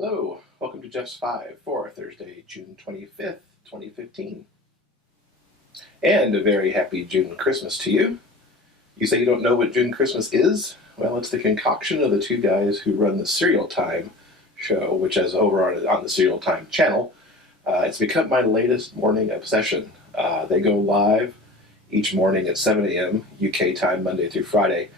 Hello, welcome to Just 5 for Thursday, June 25th, 2015. And a very happy June Christmas to you. You say you don't know what June Christmas is? Well, it's the concoction of the two guys who run the Serial Time show, which is over on the Serial Time channel. It's become my latest morning obsession. They go live each morning at 7 a.m. UK time, Monday through Friday.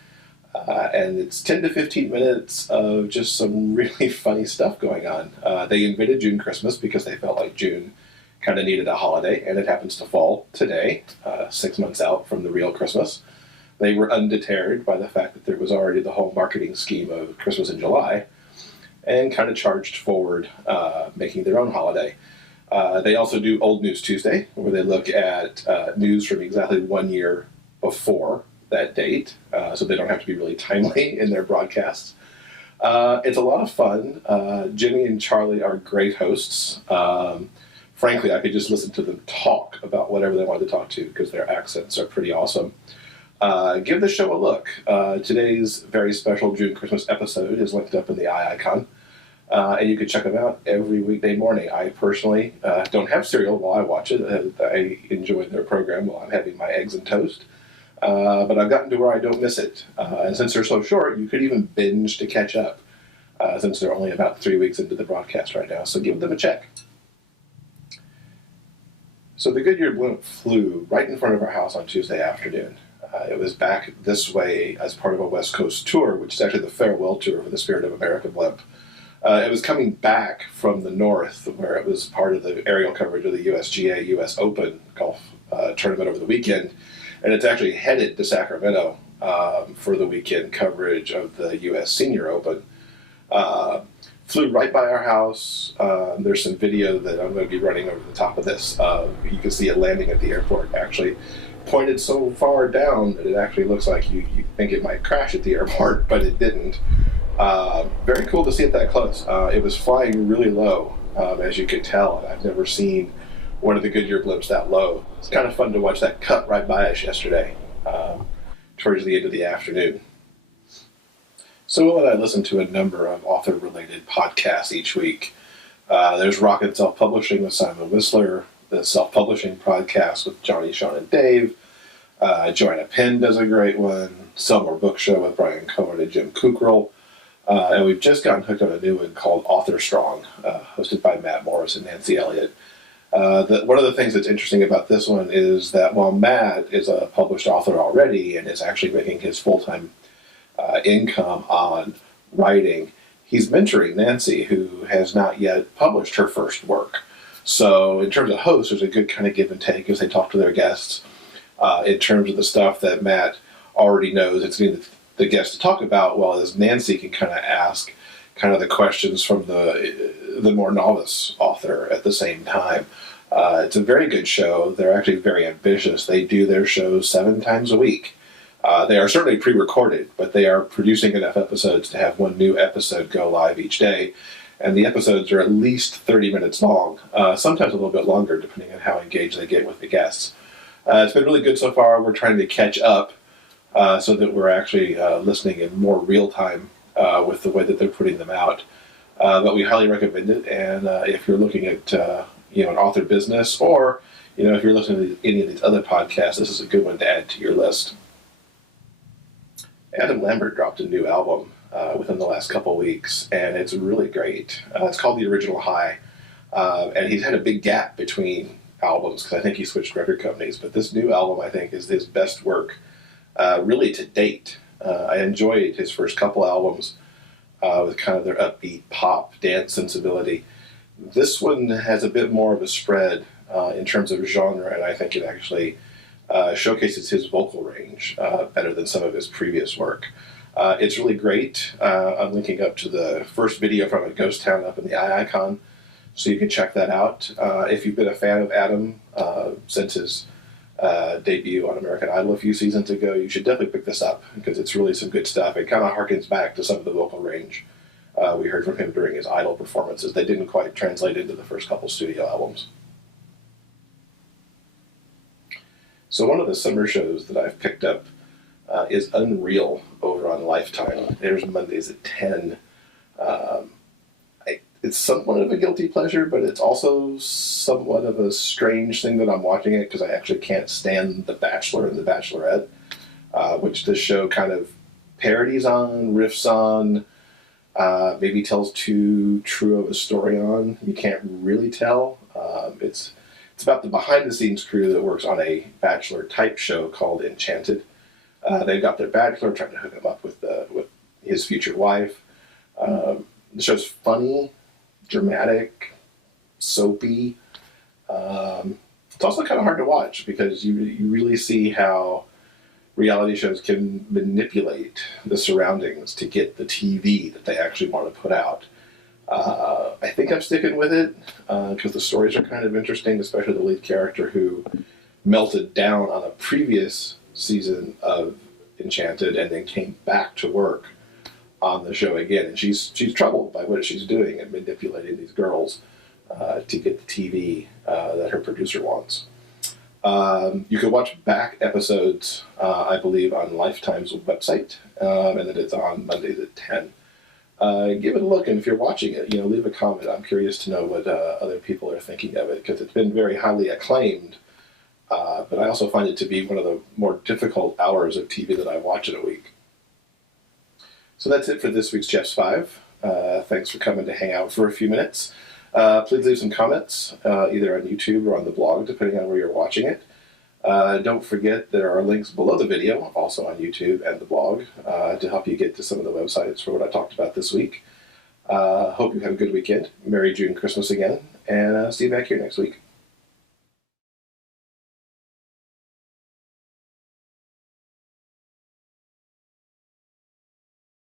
And it's 10 to 15 minutes of just some really funny stuff going on. They invented June Christmas because they felt like June kind of needed a holiday, and it happens to fall today, 6 months out from the real Christmas. They were undeterred by the fact that there was already the whole marketing scheme of Christmas in July, and kind of charged forward, making their own holiday. They also do Old News Tuesday, where they look at news from exactly 1 year before that date, so they don't have to be really timely in their broadcasts. It's a lot of fun. Jimmy and Charlie are great hosts. Frankly, I could just listen to them talk about whatever they wanted to talk to because their accents are pretty awesome. Give the show a look. Today's very special June Christmas episode is linked up in the eye icon, and you can check them out every weekday morning. I personally don't have cereal while I watch it. I enjoy their program while I'm having my eggs and toast. But I've gotten to where I don't miss it. And since they're so short, you could even binge to catch up, since they're only about 3 weeks into the broadcast right now. So give them a check. So the Goodyear Blimp flew right in front of our house on Tuesday afternoon. It was back this way as part of a West Coast tour, which is actually the farewell tour for the Spirit of America Blimp. It was coming back from the north, where it was part of the aerial coverage of the USGA US Open golf tournament over the weekend. And it's actually headed to Sacramento for the weekend coverage of the U.S. Senior Open. Flew right by our house. There's some video that I'm going to be running over the top of this. You can see it landing at the airport. Actually pointed so far down that it actually looks like you think it might crash at the airport, but it didn't. Very cool to see it that close. It was flying really low, as you could tell, and I've never seen one of the Goodyear blimps that low. It's kind of fun to watch that cut right by us yesterday, towards the end of the afternoon. So Will and I listen to a number of author-related podcasts each week. There's Rocket Self-Publishing with Simon Whistler, the Self-Publishing podcast with Johnny, Sean, and Dave. Joanna Penn does a great one. Sell More Book Show with Brian Cohen and Jim Kukral. And we've just gotten hooked on a new one called Author Strong, hosted by Matt Morris and Nancy Elliott. One of the things that's interesting about this one is that while Matt is a published author already and is actually making his full-time income on writing, he's mentoring Nancy, who has not yet published her first work. So in terms of hosts, there's a good kind of give and take as they talk to their guests. In terms of the stuff that Matt already knows, it's getting the guests to talk about, while as Nancy can kind of ask kind of the questions from the more novice author at the same time. It's a very good show. They're actually very ambitious. They do their shows 7 times a week. They are certainly pre-recorded, but they are producing enough episodes to have one new episode go live each day. And the episodes are at least 30 minutes long, sometimes a little bit longer, depending on how engaged they get with the guests. It's been really good so far. We're trying to catch up so that we're actually listening in more real time with the way that they're putting them out. But we highly recommend it, and if you're looking at an author business, or if you're listening to any of these other podcasts, this is a good one to add to your list. Adam Lambert dropped a new album within the last couple weeks, and it's really great. It's called The Original High, and he's had a big gap between albums because I think he switched record companies, but this new album I think is his best work really to date. I enjoyed his first couple albums with kind of their upbeat pop dance sensibility. This one has a bit more of a spread in terms of genre, and I think it actually showcases his vocal range better than some of his previous work. It's really great. I'm linking up to the first video from a ghost town up in the eye icon, so you can check that out. If you've been a fan of Adam since his debut on American Idol a few seasons ago, you should definitely pick this up because it's really some good stuff. It kind of harkens back to some of the vocal range we heard from him during his Idol performances. They didn't quite translate into the first couple studio albums. So one of the summer shows that I've picked up is Unreal over on Lifetime. There's Mondays at 10. it's somewhat of a guilty pleasure, but it's also somewhat of a strange thing that I'm watching it because I actually can't stand The Bachelor and The Bachelorette, which this show kind of parodies on, riffs on, maybe tells too true of a story on. You can't really tell. It's about the behind-the-scenes crew that works on a Bachelor-type show called Enchanted. They've got their bachelor trying to hook him up with his future wife. The show's funny, dramatic, soapy. It's also kind of hard to watch because you really see how reality shows can manipulate the surroundings to get the TV that they actually want to put out. I think I'm sticking with it because the stories are kind of interesting, especially the lead character who melted down on a previous season of Enchanted and then came back to work on the show again. And she's troubled by what she's doing and manipulating these girls to get the TV that her producer wants. You can watch back episodes, I believe, on Lifetime's website, and then it's on Mondays at 10. Give it a look, and if you're watching it, leave a comment. I'm curious to know what other people are thinking of it, because it's been very highly acclaimed, but I also find it to be one of the more difficult hours of TV that I watch in a week. So that's it for this week's Jeff's 5. Thanks for coming to hang out for a few minutes. Please leave some comments, either on YouTube or on the blog, depending on where you're watching it. Don't forget there are links below the video, also on YouTube and the blog, to help you get to some of the websites for what I talked about this week. Hope you have a good weekend. Merry June Christmas again, and see you back here next week.